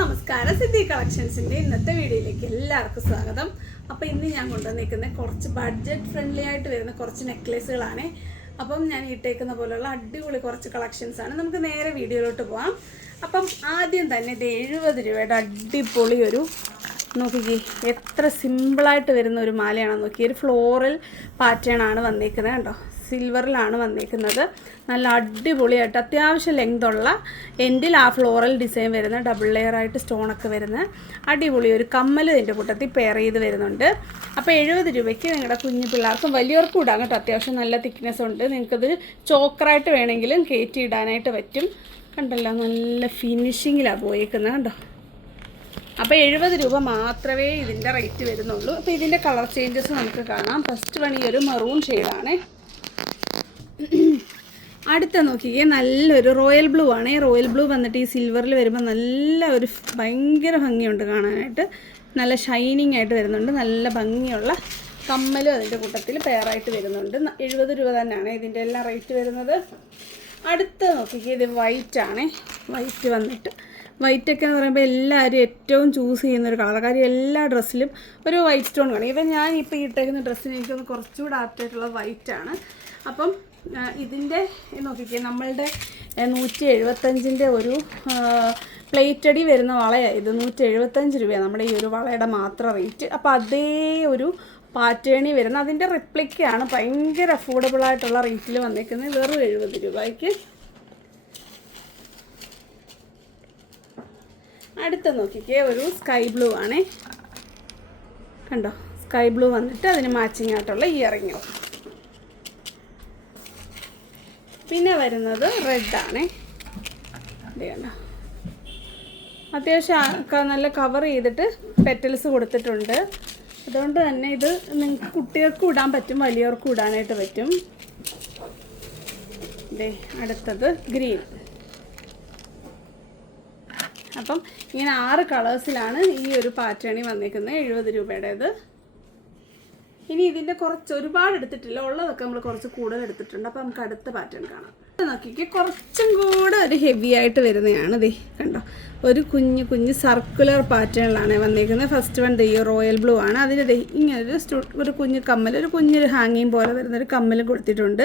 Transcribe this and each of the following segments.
നമസ്കാരം സിദ്ധി കളക്ഷൻസിന്റെ ഇന്നത്തെ വീഡിയോയിലേക്ക് എല്ലാവർക്കും സ്വാഗതം. അപ്പോൾ ഇന്ന് ഞാൻ കൊണ്ടുവന്നിരിക്കുന്ന കുറച്ച് ബഡ്ജറ്റ് ഫ്രണ്ട്ലി ആയിട്ട് വരുന്ന കുറച്ച് നെക്ലേസുകളാണ് അപ്പം ഞാൻ ഇട്ടേക്കുന്ന പോലുള്ള അടിപൊളി കുറച്ച് കളക്ഷൻസ് ആണ്. നമുക്ക് നേരെ വീഡിയോയിലോട്ട് പോകാം അപ്പം ആദ്യം തന്നെ ഇത് എഴുപത് രൂപയുടെ അടിപൊളി ഒരു നോക്കിക്കേ എത്ര സിമ്പിളായിട്ട് വരുന്ന ഒരു മാലയാണെന്ന് നോക്കി ഒരു ഫ്ലോറൽ പാറ്റേൺ ആണ് വന്നേക്കുന്നത് കണ്ടോ? സിൽവറിലാണ് വന്നിരിക്കുന്നത് നല്ല അടിപൊളിയായിട്ട് അത്യാവശ്യം ലെങ്തുള്ള എൻഡിൽ ആ ഫ്ലോറൽ ഡിസൈൻ വരുന്ന ഡബിൾ ലെയർ ആയിട്ട് സ്റ്റോണൊക്കെ വരുന്ന അടിപൊളി ഒരു കമ്മൽ ഇതിന്റെ കൂട്ടത്തിൽ പെയർ ചെയ്ത് വരുന്നുണ്ട്. അപ്പോൾ എഴുപത് രൂപയ്ക്ക് നിങ്ങളുടെ കുഞ്ഞു പിള്ളേർക്കും വലിയവർക്കും ഇടാം കേട്ടോ അത്യാവശ്യം നല്ല തിക്നെസ് ഉണ്ട്. നിങ്ങൾക്കത് ചോക്കറായിട്ട് വേണമെങ്കിലും കയറ്റി ഇടാനായിട്ട് പറ്റും. കണ്ടല്ലോ നല്ല ഫിനിഷിങ്ങിലാണ് പോയേക്കുന്നത് കണ്ടോ? അപ്പോൾ എഴുപത് രൂപ മാത്രമേ ഇതിന്റെ റേറ്റ് വരുന്നുള്ളൂ. അപ്പോൾ ഇതിന്റെ കളർ ചേഞ്ചസ് നമുക്ക് കാണാം. ഫസ്റ്റ് വൺ ഈ ഒരു മെറൂൺ ഷെയ്ഡാണ് അടുത്ത നോക്കിക്കേ നല്ലൊരു റോയൽ ബ്ലൂ ആണ്. ഈ റോയൽ ബ്ലൂ വന്നിട്ട് ഈ സിൽവറിൽ വരുമ്പോൾ നല്ല ഒരു ഭയങ്കര ഭംഗിയുണ്ട് കാണാനായിട്ട്. നല്ല ഷൈനിങ് ആയിട്ട് വരുന്നുണ്ട്. നല്ല ഭംഗിയുള്ള കമ്മലും അതിന്റെ കൂട്ടത്തിൽ പെയറായിട്ട് വരുന്നുണ്ട്. എഴുപത് രൂപ തന്നെയാണ് ഇതിന്റെ എല്ലാം റേറ്റ് വരുന്നത്. അടുത്ത നോക്കിക്കേ ഇത് വൈറ്റ് ആണേ. വൈറ്റ് വന്നിട്ട്. വൈറ്റ് ഒക്കെ എന്ന് പറയുമ്പോൾ എല്ലാവരും ഏറ്റവും ചൂസ് ചെയ്യുന്ന ഒരു കളർ കാര്യം എല്ലാ ഡ്രസ്സിലും ഒരു വൈറ്റ് സ്റ്റോൺ കാണും ഇപ്പം ഞാൻ ഇപ്പോൾ ഇട്ടേക്കുന്ന ഡ്രസ്സിന് എനിക്കൊന്ന് കുറച്ചുകൂടെ ആപ്റ്റായിട്ടുള്ള വൈറ്റ് ആണ്. അപ്പം ഇതിന്റെ നോക്കിക്കെ നമ്മളുടെ നൂറ്റി എഴുപത്തഞ്ചിന്റെ ഒരു പ്ലേറ്റടി വരുന്ന വളയാണ് ഇത്. നൂറ്റി എഴുപത്തഞ്ച് രൂപയാണ് നമ്മുടെ ഈ ഒരു വളയുടെ മാത്രം റേറ്റ്. അപ്പോൾ അതേ ഒരു പാറ്റേണി വരുന്ന അതിന്റെ റിപ്ലിക്കയാണ് ഭയങ്കര അഫോർഡബിൾ ആയിട്ടുള്ള റേറ്റിൽ വന്നിരിക്കുന്നത് വെറും എഴുപത് രൂപയ്ക്ക്. അടുത്ത നോക്കിക്കേ ഒരു സ്കൈ ബ്ലൂ ആണേ. കണ്ടോ? സ്കൈ ബ്ലൂ വന്നിട്ട് അതിന് മാച്ചിങ് ആയിട്ടുള്ള ഇയറിങ്ങോ. പിന്നെ വരുന്നത് റെഡ് ആണ്. ഇത് കണ്ടോ. അത്യാവശ്യം നല്ല കവർ ചെയ്തിട്ട് പെറ്റൽസ് കൊടുത്തിട്ടുണ്ട്. അതുകൊണ്ട് തന്നെ ഇത് നിങ്ങൾക്ക് കുട്ടികൾക്ക് ഇടാൻ പറ്റും വലിയവർക്കും ഇടാനായിട്ട് പറ്റും. ദേ അടുത്തത് ഗ്രീൻ അപ്പം ഇങ്ങനെ ആറ് കളേഴ്സിലാണ് ഈ ഒരു പാറ്റേണി വന്നിരിക്കുന്നത് എഴുപത് രൂപയുടേത്. ഇനി ഇതിന്റെ കുറച്ച് ഒരുപാട് എടുത്തിട്ടില്ല. ഉള്ളതൊക്കെ നമ്മൾ കുറച്ച് കൂടുതൽ എടുത്തിട്ടുണ്ട്. അപ്പോൾ നമുക്ക് അടുത്ത പാറ്റേൺ കാണാം. നോക്കിക്കെ കുറച്ചും കൂടെ ഒരു ഹെവി ആയിട്ട് വരുന്നതാണ് ദേ കണ്ടോ? ഒരു കുഞ്ഞ് കുഞ്ഞ് സർക്കുലർ പാറ്റേണിലാണ് വന്നിരിക്കുന്നത് ഫസ്റ്റ് വൺ ദേ റോയൽ ബ്ലൂ ആണ്. അതിന് ദേ ഒരു സ്റ്റു ഒരു കുഞ്ഞ് കമ്മൽ ഒരു കുഞ്ഞൊരു ഹാങ്ങിങ് പോലെ വരുന്ന ഒരു കമ്മൽ കൊടുത്തിട്ടുണ്ട്.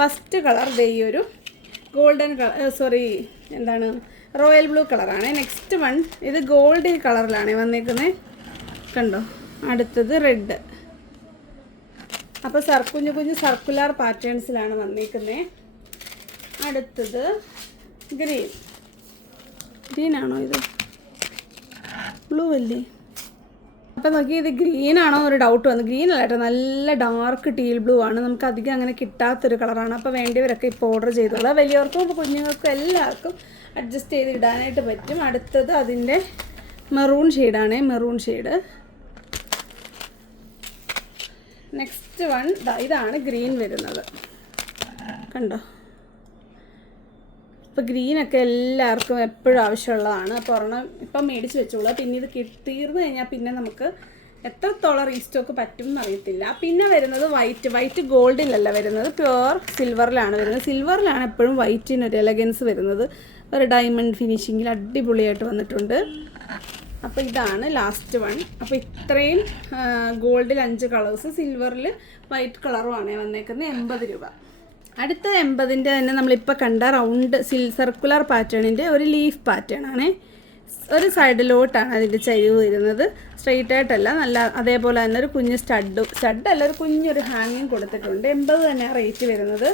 ഫസ്റ്റ് കളർ ദേ ഒരു ഗോൾഡൻ കളർ സോറി എന്താണ്? റോയൽ ബ്ലൂ കളറാണ് നെക്സ്റ്റ് വൺ ഇത് ഗോൾഡ് കളറിലാണ് വന്നിരിക്കുന്നത് കണ്ടോ? അടുത്തത് റെഡ് അപ്പോൾ സർക്കുഞ്ഞു കുഞ്ഞു കുഞ്ഞു സർക്കുലർ പാറ്റേൺസിലാണ് വന്നിരിക്കുന്നത് അടുത്തത് ഗ്രീൻ. ഗ്രീനാണോ ഇത്? ബ്ലൂ അല്ലേ? അപ്പോൾ നോക്കി ഇത് ഗ്രീൻ ആണോ ഒരു ഡൗട്ട് വന്നു. ഗ്രീൻ അല്ല കേട്ടോ നല്ല ഡാർക്ക് ടീൽ ബ്ലൂ ആണ്. നമുക്ക് അധികം അങ്ങനെ കിട്ടാത്തൊരു കളറാണ് അപ്പോൾ വേണ്ടിയവരൊക്കെ ഇപ്പോൾ ഓർഡർ ചെയ്തോളാം. വലിയവർക്കും കുഞ്ഞുങ്ങൾക്കും എല്ലാവർക്കും അഡ്ജസ്റ്റ് ചെയ്ത് ഇടാനായിട്ട് പറ്റും. അടുത്തത് അതിന്റെ മെറൂൺ ഷെയ്ഡാണ് മെറൂൺ ഷെയ്ഡ് നെക്സ്റ്റ് വൺ ഇതാണ് ഗ്രീൻ വരുന്നത്. കണ്ടോ? ഇപ്പോൾ ഗ്രീനൊക്കെ എല്ലാവർക്കും എപ്പോഴും ആവശ്യമുള്ളതാണ്. അപ്പോൾ ഒരെണ്ണം ഇപ്പം മേടിച്ച് വെച്ചോളൂ. പിന്നെ ഇത് തീർന്നു കഴിഞ്ഞാൽ പിന്നെ നമുക്ക് എത്രത്തോളം റീസ്റ്റോക്ക് പറ്റും എന്നറിയത്തില്ല പിന്നെ വരുന്നത് വൈറ്റ് വൈറ്റ് ഗോൾഡിലല്ല വരുന്നത്. പ്യുവർ സിൽവറിലാണ് വരുന്നത്. സിൽവറിലാണ് എപ്പോഴും വൈറ്റിനൊരു എലഗൻസ് വരുന്നത്. ഒരു ഡയമണ്ട് ഫിനിഷിങ്ങിൽ അടിപൊളിയായിട്ട് വന്നിട്ടുണ്ട്. അപ്പോൾ ഇതാണ് ലാസ്റ്റ് വൺ അപ്പോൾ ഇത്രയും ഗോൾഡിൽ അഞ്ച് കളേഴ്സ് സിൽവറിൽ വൈറ്റ് കളറുമാണ് വന്നേക്കുന്നത് എൺപത് രൂപ. അടുത്ത എൺപതിന്റെ തന്നെ നമ്മളിപ്പോൾ കണ്ട റൗണ്ട് സിൽ സർക്കുലർ പാറ്റേണിന്റെ ഒരു ലീഫ് പാറ്റേൺ ആണ്. ഒരു സൈഡിലോട്ടാണ് അതിന്റെ ചരിവ് വരുന്നത്. സ്ട്രെയിറ്റ് ആയിട്ടല്ല നല്ല അതേപോലെ തന്നെ ഒരു കുഞ്ഞ് സ്റ്റഡ് സ്റ്റഡ് അല്ല ഒരു കുഞ്ഞൊരു ഹാങ്ങിങ് കൊടുത്തിട്ടുണ്ട്. എൺപത് തന്നെ റേറ്റ് വരുന്നത്.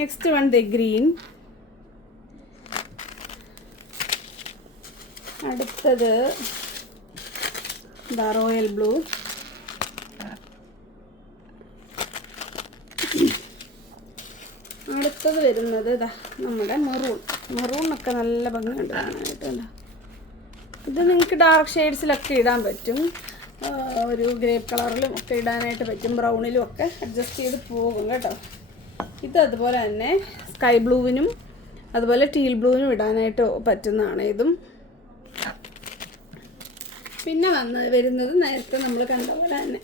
നെക്സ്റ്റ് വൺ ദ ഗ്രീൻ അടുത്തത് ദ റോയൽ ബ്ലൂ. അടുത്തത് വരുന്നത് ഇതാ നമ്മുടെ മെറൂൺ. മെറൂണൊക്കെ നല്ല ഭംഗിയുണ്ട് കാണാനായിട്ട് ഇത് നിങ്ങൾക്ക് ഡാർക്ക് ഷെയ്ഡ്സിലൊക്കെ ഇടാൻ പറ്റും. ഒരു ഗ്രേപ്പ് കളറിലും ഒക്കെ ഇടാനായിട്ട് പറ്റും. ബ്രൗണിലും ഒക്കെ അഡ്ജസ്റ്റ് ചെയ്ത് പോകും കേട്ടോ. ഇത് അതുപോലെ തന്നെ സ്കൈ ബ്ലൂവിനും അതുപോലെ ടീൽ ബ്ലൂവിനും ഇടാനായിട്ട് പറ്റുന്നതാണ് ഇതും. പിന്നെ വന്ന് വരുന്നത് നേരത്തെ നമ്മൾ കണ്ട പോലെ തന്നെ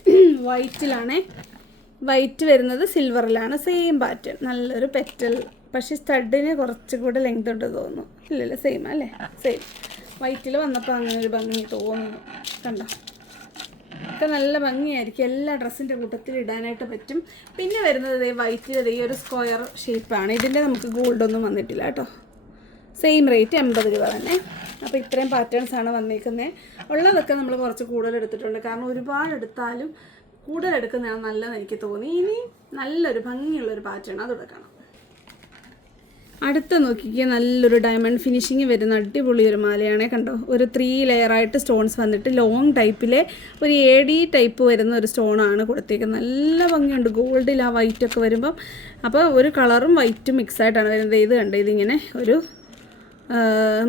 വൈറ്റിലാണേ വൈറ്റ് വരുന്നത് സിൽവറിലാണ് സെയിം പാറ്റേൺ നല്ലൊരു പെറ്റൽ പക്ഷേ സ്റ്റഡിന് കുറച്ചുകൂടെ ലെങ്ത് ഉണ്ട് തോന്നുന്നു. ഇല്ലല്ല സെയിം അല്ലേ? സെയിം വൈറ്റിൽ വന്നപ്പോൾ അങ്ങനെ ഒരു ഭംഗി തോന്നുന്നു. കണ്ടോ? ഒക്കെ നല്ല ഭംഗിയായിരിക്കും. എല്ലാ ഡ്രസ്സിന്റെ കൂട്ടത്തിൽ ഇടാനായിട്ട് പറ്റും. പിന്നെ വരുന്നത് വൈറ്റിൽ ഈ ഒരു സ്ക്വയർ ഷേപ്പാണ് ഇതിന്റെ നമുക്ക് ഗോൾഡൊന്നും വന്നിട്ടില്ല കേട്ടോ. സെയിം റേറ്റ് എൺപത് രൂപ തന്നെ. അപ്പോൾ ഇത്രയും പാറ്റേൺസ് ആണ് വന്നിരിക്കുന്നത് ഉള്ളതൊക്കെ നമ്മൾ കുറച്ച് കൂടുതൽ എടുത്തിട്ടുണ്ട്. കാരണം ഒരുപാട് എടുത്താലും കൂടുതൽ എടുക്കുന്നതാണ് നല്ലതെന്ന് എനിക്ക് തോന്നി. ഇനി നല്ലൊരു ഭംഗിയുള്ളൊരു പാറ്റേൺ അത് കാണാം. അടുത്ത നോക്കിക്കുക നല്ലൊരു ഡയമണ്ട് ഫിനിഷിങ് വരുന്ന അടിപൊളി ഒരു മാലയാണ് കണ്ടോ? ഒരു ത്രീ ലെയറായിട്ട് സ്റ്റോൺസ് വന്നിട്ട് ലോങ് ടൈപ്പിലെ ഒരു എ ഡി ടൈപ്പ് വരുന്ന ഒരു സ്റ്റോണാണ് കൊടുത്തേക്കുന്നത്. നല്ല ഭംഗിയുണ്ട്. ഗോൾഡിൽ ആ വൈറ്റ് ഒക്കെ വരുമ്പം. അപ്പോൾ ഒരു കളറും വൈറ്റും മിക്സ് ആയിട്ടാണ് വരുന്നത്. ഇത് കണ്ടത് ഇതിങ്ങനെ ഒരു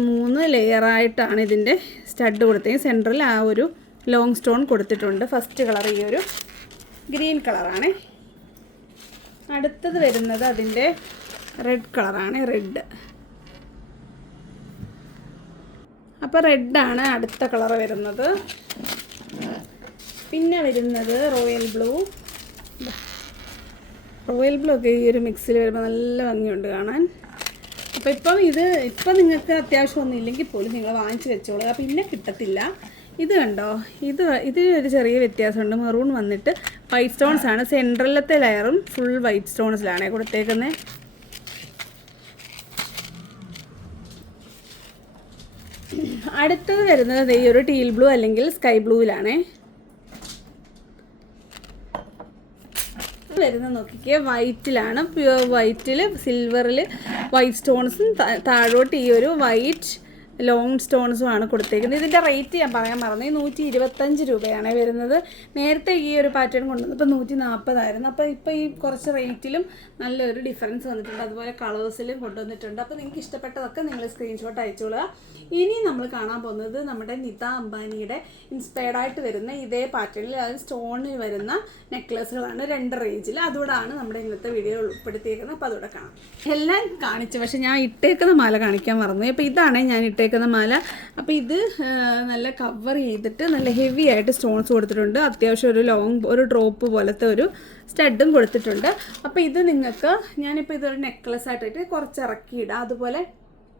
മൂന്ന് ലെയറായിട്ടാണ് ഇതിന്റെ സ്റ്റഡ് കൊടുത്തത്. സെന്ററിൽ ആ ഒരു ലോങ് സ്റ്റോൺ കൊടുത്തിട്ടുണ്ട്. ഫസ്റ്റ് കളർ ഈ ഒരു ഗ്രീൻ കളറാണ് അടുത്തത് വരുന്നത് അതിന്റെ റെഡ് കളറാണ് റെഡ് അപ്പോൾ റെഡാണ് അടുത്ത കളർ വരുന്നത്. പിന്നെ വരുന്നത് റോയൽ ബ്ലൂ റോയൽ ബ്ലൂ ഒക്കെ ഈ ഒരു മിക്സിൽ വരുമ്പോൾ നല്ല ഭംഗിയുണ്ട് കാണാൻ. അപ്പോൾ ഇപ്പം ഇത് ഇപ്പം നിങ്ങൾക്ക് അത്യാവശ്യം ഒന്നും ഇല്ലെങ്കിൽ പോലും നിങ്ങൾ വാങ്ങിച്ച് വെച്ചോളുക പിന്നെ കിട്ടത്തില്ല. ഇത് കണ്ടോ? ഇത് ഇത് ഒരു ചെറിയ വ്യത്യാസമുണ്ട്. മെറൂൺ വന്നിട്ട് വൈറ്റ് സ്റ്റോൺസ് ആണ്. സെൻട്രലത്തെ ലെയറും ഫുൾ വൈറ്റ് സ്റ്റോൺസിലാണ് കൊടുത്തേക്കുന്നത് അടുത്തത് വരുന്നത് ഈ ഒരു ടീൽ ബ്ലൂ അല്ലെങ്കിൽ സ്കൈ ബ്ലൂവിലാണേ വരുന്നത് നോക്കിക്കുക വൈറ്റിലാണ് പ്യുവർ വൈറ്റിൽ സിൽവറിൽ വൈറ്റ് സ്റ്റോൺസും താഴോട്ട് ഈ ഒരു വൈറ്റ് ലോങ് സ്റ്റോൺസും ആണ് കൊടുത്തേക്കുന്നത്. ഇതിന്റെ റേറ്റ് ഞാൻ പറയാൻ മറന്നു. നൂറ്റി ഇരുപത്തഞ്ച് രൂപയാണ് വരുന്നത്. നേരത്തെ ഈ ഒരു പാറ്റേൺ കൊണ്ടുവന്നപ്പോൾ നൂറ്റി നാൽപ്പതായിരുന്നു അപ്പോൾ ഇപ്പോൾ ഈ കുറച്ച് റേറ്റിലും നല്ലൊരു ഡിഫറൻസ് വന്നിട്ടുണ്ട്. അതുപോലെ കളേഴ്സിലും കൊണ്ടുവന്നിട്ടുണ്ട്. അപ്പോൾ നിങ്ങൾക്ക് ഇഷ്ടപ്പെട്ടതൊക്കെ നിങ്ങൾ സ്ക്രീൻഷോട്ട് അയച്ചോളുക. ഇനി നമ്മൾ കാണാൻ പോകുന്നത് നമ്മുടെ നിത അംബാനിയുടെ ഇൻസ്പയർഡ് ആയിട്ട് വരുന്ന ഇതേ പാറ്റേണിൽ അതായത് സ്റ്റോണിൽ വരുന്ന നെക്ലസുകളാണ് രണ്ട് റേഞ്ചിൽ അതുകൂടാണ് നമ്മുടെ ഇന്നത്തെ വീഡിയോ ഉൾപ്പെടുത്തിയേക്കുന്നത്. അപ്പോൾ അതുകൂടെ കാണാം. എല്ലാം കാണിച്ചു. പക്ഷേ ഞാൻ ഇട്ടേക്കുന്ന മാല കാണിക്കാൻ മറന്നു. അപ്പോൾ ഇതാണ് ഞാൻ ഇട്ടേക്കുന്ന മാല. അപ്പോൾ ഇത് നല്ല കവർ ചെയ്തിട്ട് നല്ല ഹെവി ആയിട്ട് സ്റ്റോൺസ് കൊടുത്തിട്ടുണ്ട്. അത്യാവശ്യം ഒരു ലോങ് ഒരു ഡ്രോപ്പ് പോലത്തെ ഒരു സ്റ്റഡും കൊടുത്തിട്ടുണ്ട്. അപ്പോൾ ഇത് നിങ്ങൾക്ക് ഞാനിപ്പോൾ ഇതൊരു നെക്ലസ് ആയിട്ടിട്ട് കുറച്ച് ഇറക്കിയിടാം അതുപോലെ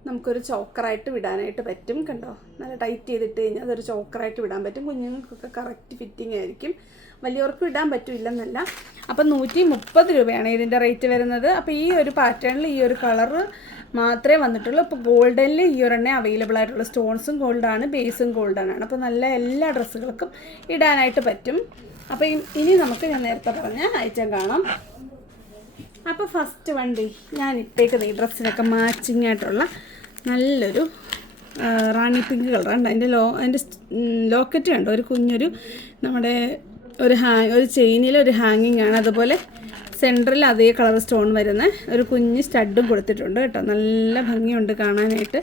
നമുക്കൊരു ചോക്കറായിട്ട് വിടാനായിട്ട് പറ്റും കണ്ടോ? നല്ല ടൈറ്റ് ചെയ്തിട്ട് കഴിഞ്ഞാൽ അതൊരു ചോക്കറായിട്ട് വിടാൻ പറ്റും. കുഞ്ഞുങ്ങൾക്കൊക്കെ കറക്റ്റ് ഫിറ്റിംഗ് ആയിരിക്കും. വലിയവർക്കും ഇടാൻ പറ്റില്ലെന്നല്ല. അപ്പം നൂറ്റി മുപ്പത് രൂപയാണ് ഇതിന്റെ റേറ്റ് വരുന്നത്. അപ്പോൾ ഈ ഒരു പാറ്റേണിൽ ഈ ഒരു കളറ് മാത്രമേ വന്നിട്ടുള്ളൂ. ഇപ്പോൾ ഗോൾഡനിൽ ഈ ഒരെണ്ണേ അവൈലബിൾ ആയിട്ടുള്ള സ്റ്റോൺസും ഗോൾഡാണ് ബേസും ഗോൾഡനാണ് അപ്പോൾ നല്ല എല്ലാ ഡ്രസ്സുകൾക്കും ഇടാനായിട്ട് പറ്റും. അപ്പോൾ ഇനി നമുക്ക് ഞാൻ നേരത്തെ പറഞ്ഞ ഐറ്റം കാണാം. അപ്പോൾ ഫസ്റ്റ് വണ്ടി. ഞാൻ ഇട്ടേക്കുന്നത് ഈ ഡ്രസ്സിനൊക്കെ മാച്ചിങ് ആയിട്ടുള്ള നല്ലൊരു റാണി പിങ്ക് കളറാണ് അതിന്റെ ലോ അതിന്റെ ലോക്കറ്റ് കണ്ടോ? ഒരു കുഞ്ഞൊരു നമ്മുടെ ഒരു ഹാ ഒരു ചെയിനിൽ ഒരു ഹാങ്ങിങ് ആണ്. അതുപോലെ സെന്ററിൽ അതേ കളർ സ്റ്റോൺ വരുന്ന ഒരു കുഞ്ഞ് സ്റ്റഡും കൊടുത്തിട്ടുണ്ട് കേട്ടോ. നല്ല ഭംഗിയുണ്ട് കാണാനായിട്ട്.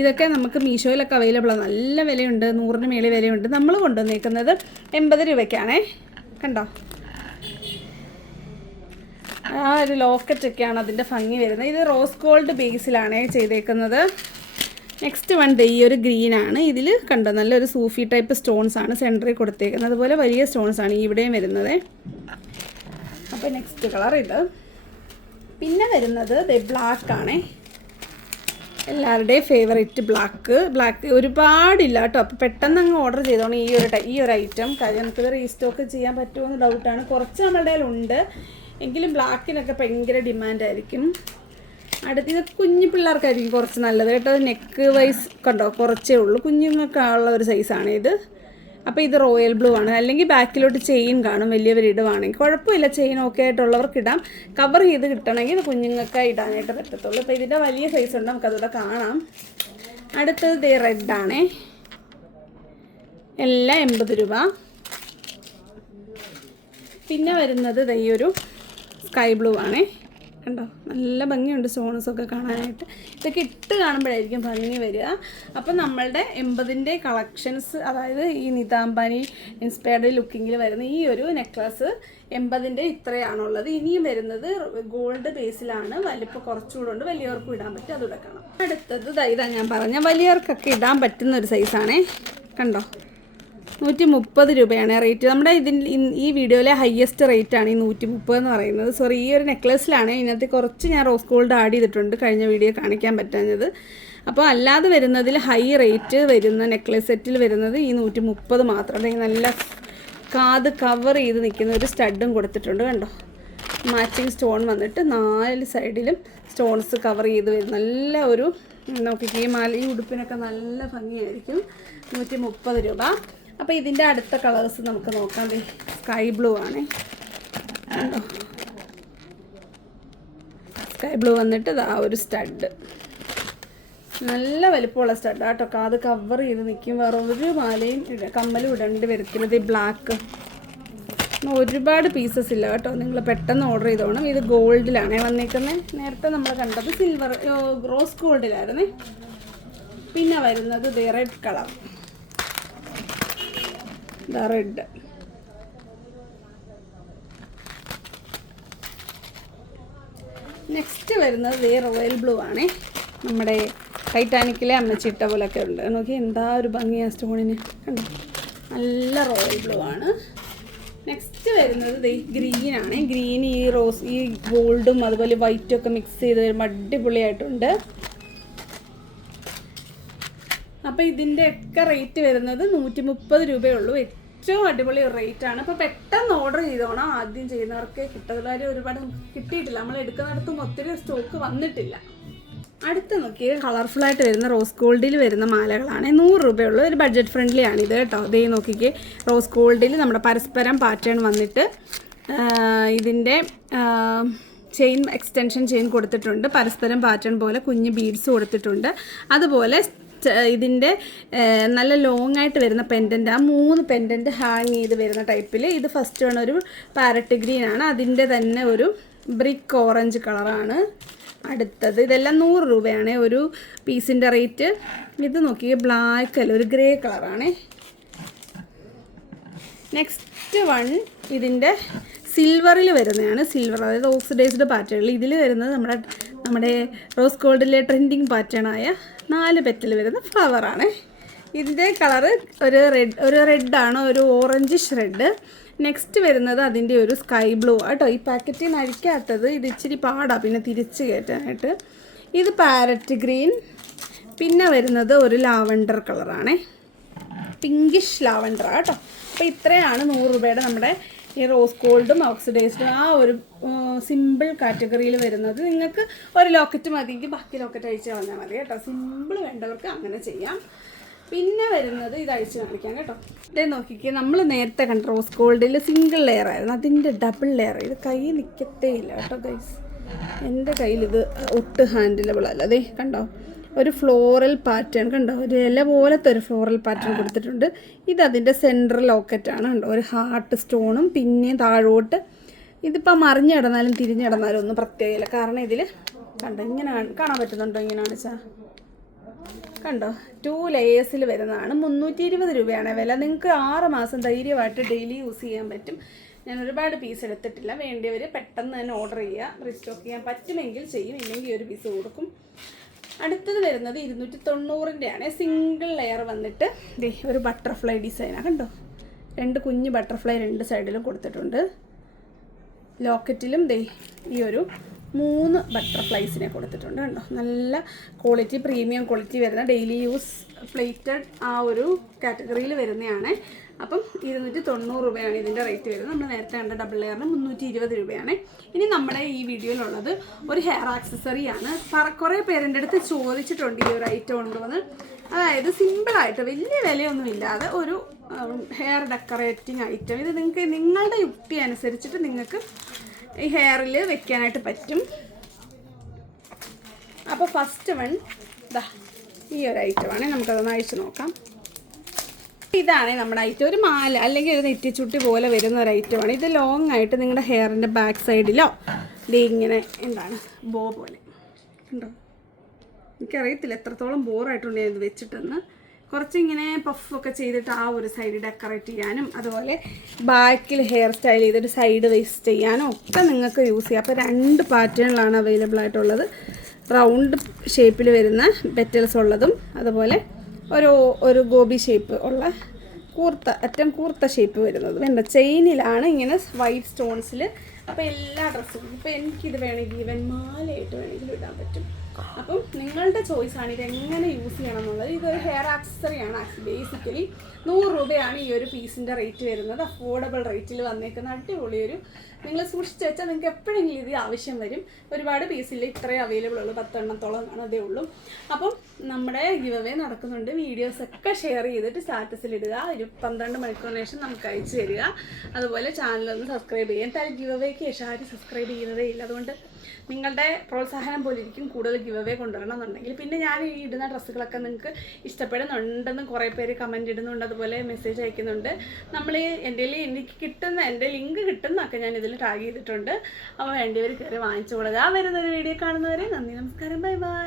ഇതൊക്കെ നമുക്ക് മീഷോയിലൊക്കെ അവൈലബിൾ ആണ് നല്ല വിലയുണ്ട്. നൂറിന് മേളിൽ വിലയുണ്ട്. നമ്മൾ കൊണ്ടുവന്നേക്കുന്നത് എൺപത് രൂപയ്ക്കാണേ. കണ്ടോ? ആ ഒരു ലോക്കറ്റൊക്കെയാണ് അതിന്റെ ഭംഗി വരുന്നത്. ഇത് റോസ് ഗോൾഡ് ബേസിലാണ് ചെയ്തേക്കുന്നത്. നെക്സ്റ്റ് വൺ ഈ ഒരു ഗ്രീനാണ് ഇതിൽ കണ്ടോ? നല്ലൊരു സൂഫി ടൈപ്പ് സ്റ്റോൺസ് ആണ് സെന്ററിൽ കൊടുത്തേക്കുന്നത്. അതുപോലെ വലിയ സ്റ്റോൺസ് ആണ് ഇവിടെയും വരുന്നത്. നെക്സ്റ്റ് കളർ ഇത്. പിന്നെ വരുന്നത് ബ്ലാക്ക് ആണേ. എല്ലാവരുടെയും ഫേവറേറ്റ് ബ്ലാക്ക് ബ്ലാക്ക് ഒരുപാടില്ല കേട്ടോ. അപ്പോൾ പെട്ടെന്ന് അങ്ങ് ഓർഡർ ചെയ്തോണം ഈ ഒരു ഈ ഒരു ഐറ്റം കാര്യം നമുക്കിത് റീസ്റ്റോക്ക് ചെയ്യാൻ പറ്റുമോ എന്ന് ഡൗട്ടാണ് കുറച്ച് നമ്മളുടെ ഉണ്ട്. എങ്കിലും ബ്ലാക്കിനൊക്കെ ഭയങ്കര ഡിമാൻഡായിരിക്കും അടുത്ത് ഇത് കുഞ്ഞു പിള്ളേർക്കായിരിക്കും കുറച്ച് നല്ലത് കേട്ടോ. നെക്ക് വൈസ് കണ്ടോ? കുറച്ചേ ഉള്ളൂ. കുഞ്ഞുങ്ങൾക്കുള്ള ഒരു സൈസാണ് ഇത്. അപ്പോൾ ഇത് റോയൽ ബ്ലൂ ആണ്. അല്ലെങ്കിൽ ബാക്കിലോട്ട് ചെയിൻ കാണും വലിയവർ ഇടുവാണെങ്കിൽ കുഴപ്പമില്ല ചെയിൻ ഓക്കെ ആയിട്ടുള്ളവർക്ക് ഇടാം. കവർ ചെയ്ത് കിട്ടണമെങ്കിൽ ഇത് കുഞ്ഞുങ്ങൾക്ക് ഇടാനായിട്ട് പറ്റത്തുള്ളൂ. അപ്പോൾ ഇതിന്റെ വലിയ സൈസ് ഉണ്ട് നമുക്കതിവിടെ കാണാം. അടുത്തത് ദേ റെഡാണേ എല്ലാം എൺപത് രൂപ. പിന്നെ വരുന്നത് ദേ ഈ ഒരു സ്കൈ ബ്ലൂ ആണേ. കണ്ടോ? നല്ല ഭംഗിയുണ്ട് സ്റ്റോൺസൊക്കെ കാണാനായിട്ട്. ഇതൊക്കെ ഇട്ട് കാണുമ്പോഴായിരിക്കും ഭംഗി വരിക. അപ്പം നമ്മളുടെ എൺപതിന്റെ കളക്ഷൻസ് അതായത് ഈ നിതാംബാനി ഇൻസ്പയർഡ് ലുക്കിങ്ങിൽ വരുന്ന ഈ ഒരു നെക്ലസ് എൺപതിന്റെ ഇത്രയാണുള്ളത്. ഇനിയും വരുന്നത് ഗോൾഡ് ബേസിലാണ് വലിപ്പം കുറച്ചുകൂടെ ഉണ്ട്. വലിയവർക്കും ഇടാൻ പറ്റും. അതുടക്കണം കാണാം. അടുത്തത് ഇതാ ഞാൻ പറഞ്ഞ വലിയവർക്കൊക്കെ ഇടാൻ പറ്റുന്ന ഒരു സൈസാണേ കണ്ടോ? നൂറ്റി മുപ്പത് രൂപയാണ് റേറ്റ്. നമ്മുടെ ഇതിൽ ഈ വീഡിയോയിലെ ഹയസ്റ്റ് റേറ്റ് ആണ് ഈ നൂറ്റി മുപ്പത് എന്ന് പറയുന്നത്. സോറി ഈ ഒരു നെക്ലസിലാണ് ഇതിനകത്ത് കുറച്ച് ഞാൻ റോസ് ഗോൾഡ് ആഡ് ചെയ്തിട്ടുണ്ട്. കഴിഞ്ഞ വീഡിയോ കാണിക്കാൻ പറ്റാഞ്ഞത്. അപ്പോൾ അല്ലാതെ വരുന്നതിൽ ഹൈ റേറ്റ് വരുന്ന നെക്ലസ് സെറ്റിൽ വരുന്നത് ഈ നൂറ്റി മുപ്പത് മാത്രം നല്ല കാത് കവർ ചെയ്ത് നിൽക്കുന്ന ഒരു സ്റ്റഡും കൊടുത്തിട്ടുണ്ട് കണ്ടോ? മാച്ചിങ് സ്റ്റോൺ വന്നിട്ട് നാല് സൈഡിലും സ്റ്റോൺസ് കവർ ചെയ്ത് വരും. നല്ല ഒരു നോക്കിക്കേ മാല ഈ ഉടുപ്പിനൊക്കെ നല്ല ഭംഗിയായിരിക്കും. നൂറ്റി മുപ്പത് രൂപ. അപ്പോൾ ഇതിന്റെ അടുത്ത കളേഴ്സ് നമുക്ക് നോക്കാം. സ്കൈ ബ്ലൂ ആണ്. സ്കൈ ബ്ലൂ വന്നിട്ട് ആ ഒരു സ്റ്റഡ് നല്ല വലിപ്പമുള്ള സ്റ്റഡ് കേട്ടോ കാത് കവർ ചെയ്ത് നിൽക്കും വേറെ ഒരു മാലയും കമ്മലും ഇടേണ്ടി വരത്തില്ല. ഇത് ബ്ലാക്ക് ഒരുപാട് പീസസ് ഇല്ല കേട്ടോ. നിങ്ങൾ പെട്ടെന്ന് ഓർഡർ ചെയ്തോണം. ഇത് ഗോൾഡിലാണ് വന്നേക്കുന്നത് നേരത്തെ നമ്മൾ കണ്ടത് സിൽവർ റോസ് ഗോൾഡിലായിരുന്നേ പിന്നെ വരുന്നത് ദേ red colour the red? Next വരുന്നത് ദേ റോയൽ ബ്ലൂ ആണേ. നമ്മുടെ ടൈറ്റാനിക്കിലെ അമ്മച്ചിട്ട പോലൊക്കെ ഉണ്ട്. നോക്കി എന്താ ഒരു ഭംഗിയാ സ്റ്റോണിന്. കണ്ടോ? നല്ല റോയൽ ബ്ലൂ ആണ്. നെക്സ്റ്റ് വരുന്നത് ദേ ഗ്രീൻ ആണ്. ഗ്രീൻ ഈ റോസ് ഈ ഗോൾഡും അതുപോലെ വൈറ്റും ഒക്കെ മിക്സ് ചെയ്ത് അടിപൊളിയായിട്ടുണ്ട്. അപ്പോൾ ഇതിന്റെ ഒക്കെ റേറ്റ് വരുന്നത് നൂറ്റി മുപ്പത് രൂപയുള്ളൂ. ഏറ്റവും അടിപൊളി റേറ്റ് ആണ്. അപ്പോൾ പെട്ടെന്ന് ഓർഡർ ചെയ്തോണം. ആദ്യം ചെയ്യുന്നവർക്ക് കിട്ടുന്നവരെ ഒരുപാട് കിട്ടിയിട്ടില്ല. നമ്മൾ എടുക്കുന്നിടത്തും ഒത്തിരി സ്റ്റോക്ക് വന്നിട്ടില്ല. അടുത്ത് നോക്കിയത് കളർഫുൾ ആയിട്ട് വരുന്ന റോസ് ഗോൾഡിൽ വരുന്ന മാലകളാണ്. നൂറ് രൂപയുള്ള. ഒരു ബഡ്ജറ്റ് ഫ്രണ്ട്ലി ആണ് ഇത് കേട്ടോ. ഇതേ നോക്കിക്ക്. റോസ് ഗോൾഡിൽ നമ്മുടെ പരസ്പരം പാറ്റേൺ വന്നിട്ട് ഇതിന്റെ ചെയിൻ എക്സ്റ്റൻഷൻ ചെയിൻ കൊടുത്തിട്ടുണ്ട്. പരസ്പരം പാറ്റേൺ പോലെ കുഞ്ഞ് ബീഡ്സ് കൊടുത്തിട്ടുണ്ട്. അതുപോലെ ഇതിന്റെ നല്ല ലോങ് ആയിട്ട് വരുന്ന പെൻഡന്റ് ആ മൂന്ന് പെൻഡന്റ് ഹാങ് ചെയ്ത് വരുന്ന ടൈപ്പിൽ ഇത് ഫസ്റ്റ് വേണം ഒരു പാരറ്റ് ഗ്രീൻ ആണ്. അതിന്റെ തന്നെ ഒരു ബ്രിക്ക് ഓറഞ്ച് കളറാണ് അടുത്തത്. ഇതെല്ലാം നൂറ് രൂപയാണ് ഒരു പീസിന്റെ റേറ്റ് ഇത് നോക്കി ബ്ലാക്ക് അല്ല ഒരു ഗ്രേ കളറാണ് നെക്സ്റ്റ് വൺ ഇതിന്റെ സിൽവറിൽ വരുന്നതാണ്. സിൽവർ അതായത് ഓക്സിഡൈസ്ഡ് പാറ്റേണിൽ ഇതിൽ വരുന്നത് നമ്മുടെ നമ്മുടെ റോസ് ഗോൾഡിലെ ട്രെൻഡിങ് പാറ്റേണായ നാല് പെറ്റൽ വരുന്ന ഫ്ലവറാണ് ഇതിന്റെ കളറ് ഒരു റെഡ് ഒരു റെഡാണ് ഒരു ഓറഞ്ചിഷ് റെഡ് നെക്സ്റ്റ് വരുന്നത് അതിന്റെ ഒരു സ്കൈ ബ്ലൂ ആട്ടോ ഈ പാക്കറ്റിൽ നിന്ന് അഴിക്കാത്തത് ഇത് ഇച്ചിരി പാടാണ് പിന്നെ തിരിച്ച് കയറ്റാനായിട്ട് ഇത് പാരറ്റ് ഗ്രീൻ പിന്നെ വരുന്നത് ഒരു ലാവണ്ടർ കളറാണേ പിങ്കിഷ് ലാവണ്ടർ ആട്ടോ അപ്പോൾ ഇത്രയാണ് നൂറ് രൂപയുടെ നമ്മുടെ ഈ റോസ് ഗോൾഡും ഓക്സിഡൈസ്ഡും ആ ഒരു സിമ്പിൾ കാറ്റഗറിയിൽ വരുന്നത് നിങ്ങൾക്ക് ഒരു ലോക്കറ്റ് മതിയെങ്കിൽ ബാക്കി ലോക്കറ്റ് അഴിച്ച് കളഞ്ഞാൽ മതി കേട്ടോ. സിമ്പിൾ വേണ്ടവർക്ക് അങ്ങനെ ചെയ്യാം. പിന്നെ വരുന്നത് ഇത് അഴിച്ച് കാണിക്കാം കേട്ടോ. ഇതേ നോക്കിക്കേ നമ്മൾ നേരത്തെ കണ്ട റോസ് ഗോൾഡിൽ സിംഗിൾ ലെയർ ആയിരുന്നു. അതിന്റെ ഡബിൾ ലെയർ ഇത് കൈ നിൽക്കത്തേ ഇല്ല കേട്ടോ ഗൈസ് എന്റെ കയ്യിൽ ഇത് ഒട്ട് ഹാൻഡിലബിൾ അല്ല. കണ്ടോ? ഒരു ഫ്ലോറൽ പാറ്റേൺ കണ്ടോ ഒരു ഇല പോലത്തെ ഒരു ഫ്ലോറൽ പാറ്റേൺ കൊടുത്തിട്ടുണ്ട്. ഇത് അതിന്റെ സെൻട്രൽ ലോക്കറ്റാണ് കണ്ടോ? ഒരു ഹാർട്ട് സ്റ്റോണും പിന്നെയും താഴോട്ട് ഇതിപ്പോൾ മറിഞ്ഞ് കിടന്നാലും തിരിഞ്ഞ് കിടന്നാലും ഒന്നും പ്രത്യേകമില്ല കാരണം ഇതിൽ കണ്ടോ ഇങ്ങനെ കാണാൻ പറ്റുന്നുണ്ടോ ഇങ്ങനെ കാണിച്ചാൽ കണ്ടോ? ടു ലെയേഴ്സിൽ വരുന്നതാണ്. മുന്നൂറ്റി ഇരുപത് രൂപയാണ് വില. നിങ്ങൾക്ക് ആറ് മാസം ധൈര്യമായിട്ട് ഡെയിലി യൂസ് ചെയ്യാൻ പറ്റും. ഞാൻ ഒരുപാട് പീസ് എടുത്തിട്ടില്ല. വേണ്ടിയവർ പെട്ടെന്ന് തന്നെ ഓർഡർ ചെയ്യുക. റീസ്റ്റോക്ക് ചെയ്യാൻ പറ്റുമെങ്കിൽ ചെയ്യും. ഇല്ലെങ്കിൽ ഒരു പീസ് കൊടുക്കും. അടുത്തത് വരുന്നത് ഇരുന്നൂറ്റി തൊണ്ണൂറിന്റെയാണ് സിംഗിൾ ലെയർ വന്നിട്ട് ദേ ഒരു ബട്ടർഫ്ലൈ ഡിസൈനാണ് കണ്ടോ? രണ്ട് കുഞ്ഞ് ബട്ടർഫ്ലൈ രണ്ട് സൈഡിലും കൊടുത്തിട്ടുണ്ട്. ലോക്കറ്റിലും ദേ ഈ ഒരു മൂന്ന് ബട്ടർഫ്ലൈസിനെ കൊടുത്തിട്ടുണ്ട് കണ്ടോ? നല്ല ക്വാളിറ്റി പ്രീമിയം ക്വാളിറ്റി വരുന്ന ഡെയിലി യൂസ് പ്ലേറ്റഡ് ആ ഒരു കാറ്റഗറിയിൽ വരുന്നതാണ്. അപ്പം ഇരുന്നൂറ്റി തൊണ്ണൂറ് രൂപയാണ് ഇതിന്റെ റേറ്റ് വരുന്നത്. നമ്മൾ നേരത്തെ കണ്ട ഡബിൾ ലെയറിന് മുന്നൂറ്റി ഇരുപത് രൂപയാണ്. ഇനി നമ്മുടെ ഈ വീഡിയോയിലുള്ളത് ഒരു ഹെയർ ആക്സസറി ആണ്. കുറേ പേരെന്റെ അടുത്ത് ചോദിച്ചിട്ടുണ്ട് ഈ ഒരു ഐറ്റം കൊണ്ടുവന്ന് അതായത് സിമ്പിളായിട്ട് വലിയ വിലയൊന്നും ഇല്ലാതെ ഒരു ഹെയർ ഡെക്കറേറ്റിംഗ് ഐറ്റം ഇത് നിങ്ങൾക്ക് നിങ്ങളുടെ യുക്തി അനുസരിച്ചിട്ട് നിങ്ങൾക്ക് ഈ ഹെയറിൽ വെക്കാനായിട്ട് പറ്റും. അപ്പോൾ ഫസ്റ്റ് വൺ ഈ ഒരു ഐറ്റമാണ് നമുക്കതൊന്ന് അഴിച്ചു നോക്കാം. ഇതാണ് നമ്മുടെ ഐറ്റം ഒരു മാല അല്ലെങ്കിൽ ഒരു നെറ്റിച്ചുട്ടി പോലെ വരുന്ന ഒരു ഐറ്റം ആണ്. ഇത് ലോങ് ആയിട്ട് നിങ്ങളുടെ ഹെയറിന്റെ ബാക്ക് സൈഡിലോ ദേ ഇങ്ങനെ എന്താണ്? ബോ പോലെ. ഉണ്ടോ എനിക്കറിയത്തില്ല എത്രത്തോളം ബോറായിട്ടുണ്ട് ഇത് വെച്ചിട്ടെന്ന്. കുറച്ചിങ്ങനെ പഫൊക്കെ ചെയ്തിട്ട് ആ ഒരു സൈഡ് ഡെക്കറേറ്റ് ചെയ്യാനും അതുപോലെ ബാക്കിൽ ഹെയർ സ്റ്റൈൽ ചെയ്തിട്ട് സൈഡ് വേസ്റ്റ് ചെയ്യാനും ഒക്കെ നിങ്ങൾക്ക് യൂസ് ചെയ്യാം. അപ്പോൾ രണ്ട് പാറ്റേണിലാണ് അവൈലബിൾ ആയിട്ടുള്ളത്. റൗണ്ട് ഷേപ്പിൽ വരുന്ന പെറ്റൽസ് ഉള്ളതും അതുപോലെ ഒരു ഒരു ഗോബി ഷേപ്പ് ഉള്ള കൂർത്ത അറ്റം കൂർത്ത ഷേപ്പ് വരുന്നത്. വേണ്ട ചെയിനിലാണ് ഇങ്ങനെ വൈറ്റ് സ്റ്റോൺസിൽ അപ്പോൾ എല്ലാ ഡ്രസ്സും ഇപ്പോൾ എനിക്കിത് വേണമെങ്കിൽ ഇവൻ മാലയായിട്ട് വേണമെങ്കിൽ ഇടാൻ പറ്റും. അപ്പം നിങ്ങളുടെ ചോയ്സ് ആണ് ഇത് എങ്ങനെ യൂസ് ചെയ്യണം എന്നുള്ളത് ഇതൊരു ഹെയർ ആക്സസറി ആണ് ബേസിക്കലി നൂറ് രൂപയാണ് ഈ ഒരു പീസിന്റെ റേറ്റ് വരുന്നത്. അഫോർഡബിൾ റേറ്റിൽ വന്നേക്കുന്ന അടിപൊളിയൊരു നിങ്ങൾ സൂക്ഷിച്ച് വെച്ചാൽ നിങ്ങൾക്ക് എപ്പോഴെങ്കിലും ഇത് ആവശ്യം വരും. ഒരുപാട് പീസിൽ ഇത്രയും അവൈലബിൾ ഉള്ളൂ. പത്തെണ്ണത്തോളം ആണ് അതേ ഉള്ളൂ. അപ്പം നമ്മുടെ ഗിവ് നടക്കുന്നുണ്ട്. വീഡിയോസ് ഒക്കെ ഷെയർ ചെയ്തിട്ട് സ്റ്റാറ്റസിൽ ഇടുക. ഒരു പന്ത്രണ്ട് മണിക്കൂറിന് ശേഷം നമുക്ക് അയച്ചു തരിക. അതുപോലെ ചാനലൊന്ന് സബ്സ്ക്രൈബ് ചെയ്യാൻ. എന്തായാലും ഗിവ് അവേക്ക് ആരും സബ്സ്ക്രൈബ് ചെയ്യുന്നതേ ഇല്ല. അതുകൊണ്ട് നിങ്ങളുടെ പ്രോത്സാഹനം പോലെ ഇരിക്കും കൂടുതൽ ഗിവ് അവേ കൊണ്ടുവരണം എന്നുണ്ടെങ്കിൽ പിന്നെ ഞാൻ ഈ ഇടുന്ന ഡ്രസ്സുകളൊക്കെ നിങ്ങൾക്ക് ഇഷ്ടപ്പെടുന്നുണ്ടെന്ന് കുറേ പേര് കമന്റ് ഇടുന്നുണ്ട് അതുപോലെ മെസ്സേജ് അയക്കുന്നുണ്ട്. നമ്മൾ എന്റെ എനിക്ക് കിട്ടുന്ന എന്റെ ലിങ്ക് കിട്ടുന്നതൊക്കെ ഞാൻ ഇതിൽ ടാഗ് ചെയ്തിട്ടുണ്ട്. അപ്പോൾ വേണ്ടിയവർ കയറി വാങ്ങിച്ചു കൊടുക്കുക വരുന്നൊരു വീഡിയോ കാണുന്നവരെ നന്ദി നമസ്കാരം ബൈ ബൈ